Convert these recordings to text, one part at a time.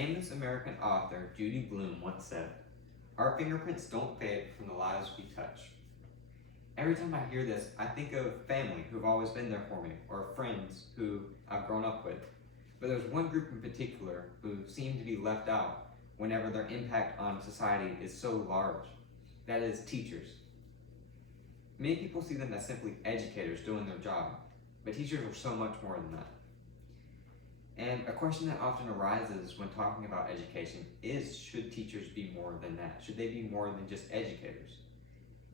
famous American author Judy Blume once said, "Our fingerprints don't fade from the lives we touch." Every time I hear this, I think of family who've always been there for me, or friends who I've grown up with. But there's one group in particular who seem to be left out whenever their impact on society is so large. That is teachers. Many people see them as simply educators doing their job, but teachers are so much more than that. And a question that often arises when talking about education is, should teachers be more than that? Should they be more than just educators?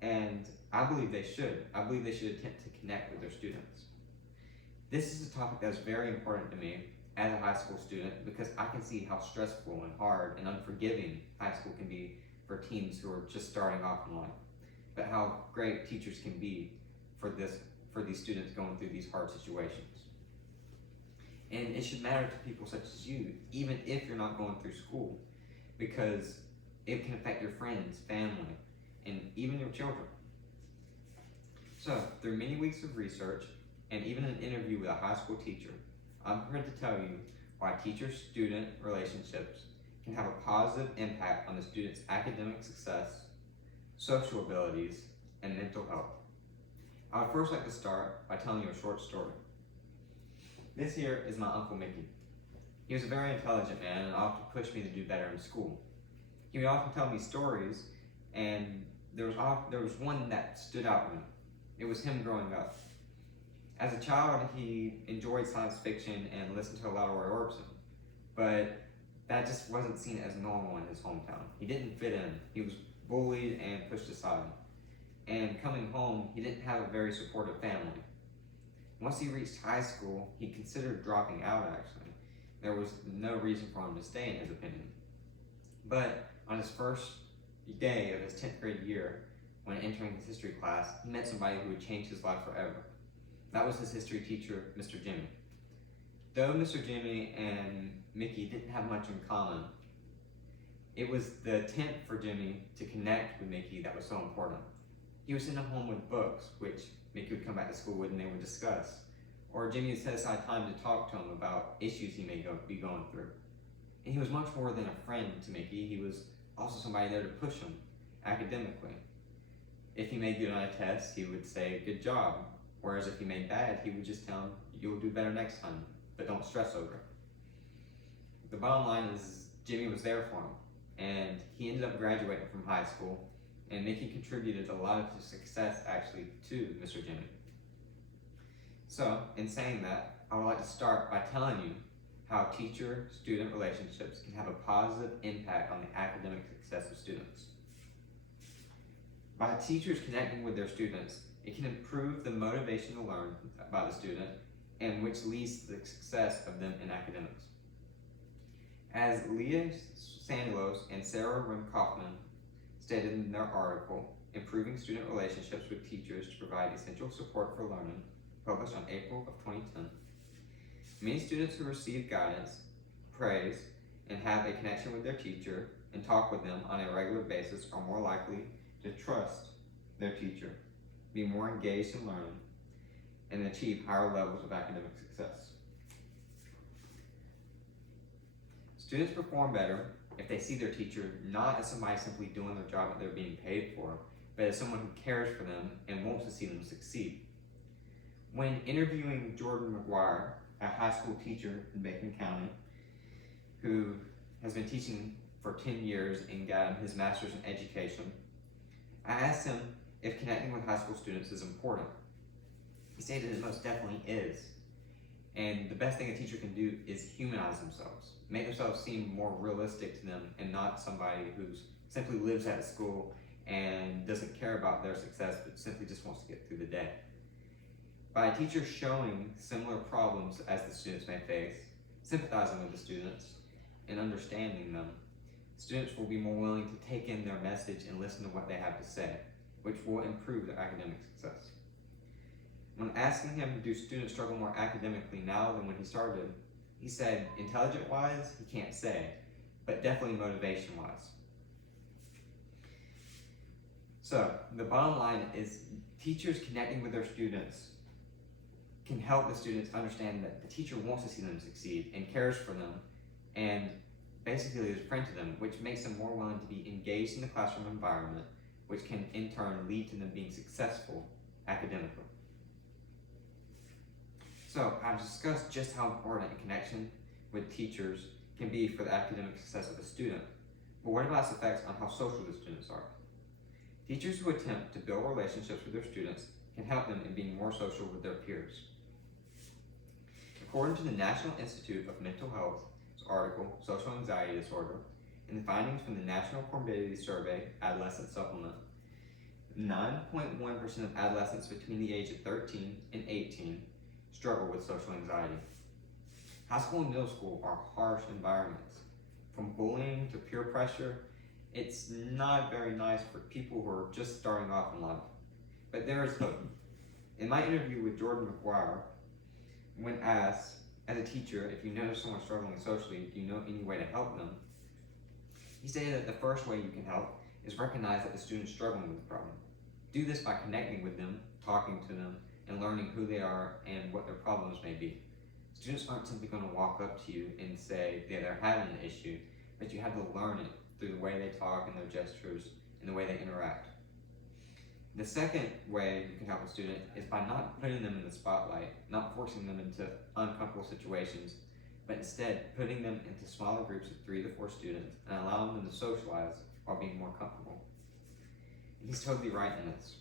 And I believe they should. I believe they should attempt to connect with their students. This is a topic that's very important to me as a high school student because I can see how stressful and hard and unforgiving high school can be for teens who are just starting off in life, but how great teachers can be for these students going through these hard situations. And it should matter to people such as you, even if you're not going through school, because it can affect your friends, family, and even your children. So, through many weeks of research, and even an interview with a high school teacher, I'm here to tell you why teacher-student relationships can have a positive impact on the student's academic success, social abilities, and mental health. I would first like to start by telling you a short story. This here is my Uncle Mickey. He was a very intelligent man and often pushed me to do better in school. He would often tell me stories, and there was one that stood out to me. It was him growing up. As a child, he enjoyed science fiction and listened to a lot of Roy Orbison, but that just wasn't seen as normal in his hometown. He didn't fit in. He was bullied and pushed aside. And coming home, he didn't have a very supportive family. Once he reached high school, he considered dropping out actually. There was no reason for him to stay in his opinion. But on his first day of his 10th grade year, when entering his history class, he met somebody who would change his life forever. That was his history teacher, Mr. Jimmy. Though Mr. Jimmy and Mickey didn't have much in common, it was the attempt for Jimmy to connect with Mickey that was so important. He would send him home with books, which Mickey would come back to school with and they would discuss. Or Jimmy would set aside time to talk to him about issues he may be going through. And he was much more than a friend to Mickey. He was also somebody there to push him academically. If he made good on a test, he would say, "Good job." Whereas if he made bad, he would just tell him, "You'll do better next time, but don't stress over it." The bottom line is Jimmy was there for him, and he ended up graduating from high school, and Mickey contributed a lot of his success actually to Mr. Jimmy. So, in saying that, I would like to start by telling you how teacher-student relationships can have a positive impact on the academic success of students. By teachers connecting with their students, it can improve the motivation to learn by the student, and which leads to the success of them in academics. As Leah Sandelos and Sarah Rim Kaufman stated in their article, Improving Student Relationships with Teachers to Provide Essential Support for Learning, published on April of 2010, many students who receive guidance, praise, and have a connection with their teacher and talk with them on a regular basis are more likely to trust their teacher, be more engaged in learning, and achieve higher levels of academic success. Students perform better if they see their teacher not as somebody simply doing their job that they're being paid for, but as someone who cares for them and wants to see them succeed. When interviewing Jordan McGuire, a high school teacher in Bacon County, who has been teaching for 10 years and got his master's in education, I asked him if connecting with high school students is important. He stated it most definitely is. And the best thing a teacher can do is humanize themselves, make themselves seem more realistic to them and not somebody who simply lives at a school and doesn't care about their success but simply just wants to get through the day. By teachers showing similar problems as the students may face, sympathizing with the students, and understanding them, students will be more willing to take in their message and listen to what they have to say, which will improve their academic success. When asking him, do students struggle more academically now than when he started, he said, intelligent-wise, he can't say, but definitely motivation-wise. So, the bottom line is teachers connecting with their students can help the students understand that the teacher wants to see them succeed and cares for them, and basically is a friend to them, which makes them more willing to be engaged in the classroom environment, which can in turn lead to them being successful academically. So I've discussed just how important a connection with teachers can be for the academic success of a student, but what about its effects on how social the students are? Teachers who attempt to build relationships with their students can help them in being more social with their peers. According to the National Institute of Mental Health's article, Social Anxiety Disorder, and the findings from the National Comorbidity Survey Adolescent Supplement, 9.1% of adolescents between the age of 13 and 18 struggle with social anxiety. High school and middle school are harsh environments. From bullying to peer pressure, it's not very nice for people who are just starting off in life. But there is hope. In my interview with Jordan McGuire, when asked, as a teacher, if you notice someone struggling socially, do you know any way to help them? He stated that the first way you can help is recognize that the student is struggling with the problem. Do this by connecting with them, talking to them, and learning who they are and what their problems may be. Students aren't simply going to walk up to you and say that they're having an issue, but you have to learn it through the way they talk and their gestures and the way they interact. The second way you can help a student is by not putting them in the spotlight, not forcing them into uncomfortable situations, but instead putting them into smaller groups of 3 to 4 students and allowing them to socialize while being more comfortable. And he's totally right in this.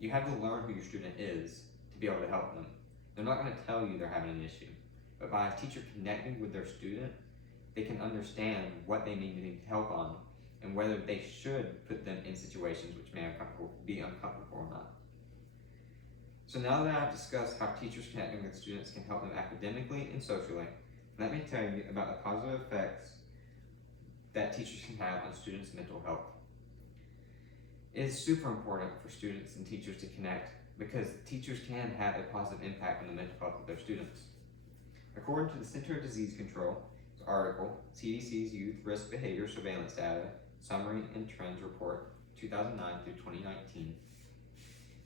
You have to learn who your student is to be able to help them. They're not going to tell you they're having an issue, but by a teacher connecting with their student, they can understand what they need help on and whether they should put them in situations which may be uncomfortable or not. So now that I've discussed how teachers connecting with students can help them academically and socially, let me tell you about the positive effects that teachers can have on students' mental health. It is super important for students and teachers to connect because teachers can have a positive impact on the mental health of their students. According to the Center for Disease Control's article, CDC's Youth Risk Behavior Surveillance Data, Summary and Trends Report 2009 through 2019,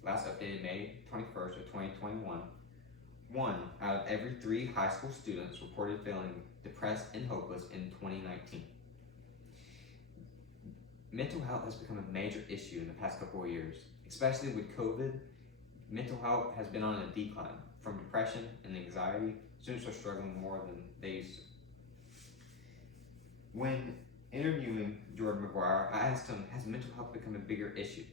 last updated May 21st of 2021, 1 out of every 3 high school students reported feeling depressed and hopeless in 2019. Mental health has become a major issue in the past couple of years, especially with COVID. Mental health has been on a decline. From depression and anxiety, students are struggling more than they used to. When interviewing Jordan McGuire, I asked him, has mental health become a bigger issue?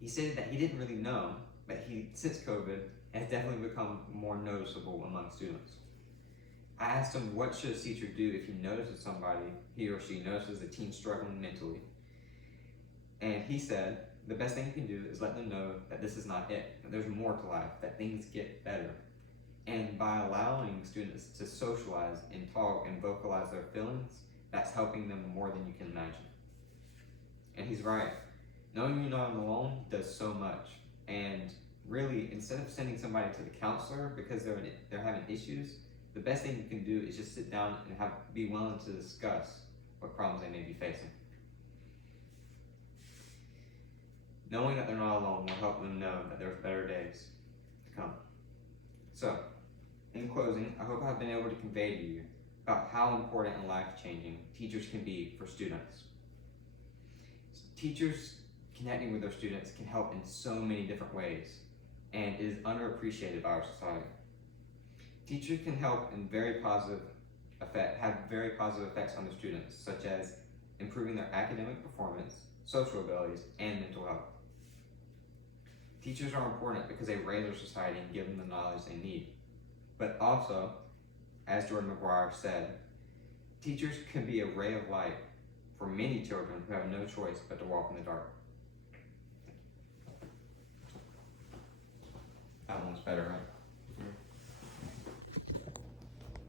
He stated that he didn't really know, but since COVID, has definitely become more noticeable among students. I asked him, what should a teacher do if he or she notices a teen struggling mentally? And he said, the best thing you can do is let them know that this is not it, that there's more to life, that things get better. And by allowing students to socialize and talk and vocalize their feelings, that's helping them more than you can imagine. And he's right. Knowing you're not alone does so much. And really, instead of sending somebody to the counselor because they're having issues, the best thing you can do is just sit down and be willing to discuss what problems they may be facing. Knowing that they're not alone will help them know that there's better days to come. So, in closing, I hope I've been able to convey to you about how important and life-changing teachers can be for students. Teachers connecting with their students can help in so many different ways and is underappreciated by our society. Teachers can help in have very positive effects on their students, such as improving their academic performance, social abilities, and mental health. Teachers are important because they raise our society and give them the knowledge they need. But also, as Jordan McGuire said, teachers can be a ray of light for many children who have no choice but to walk in the dark.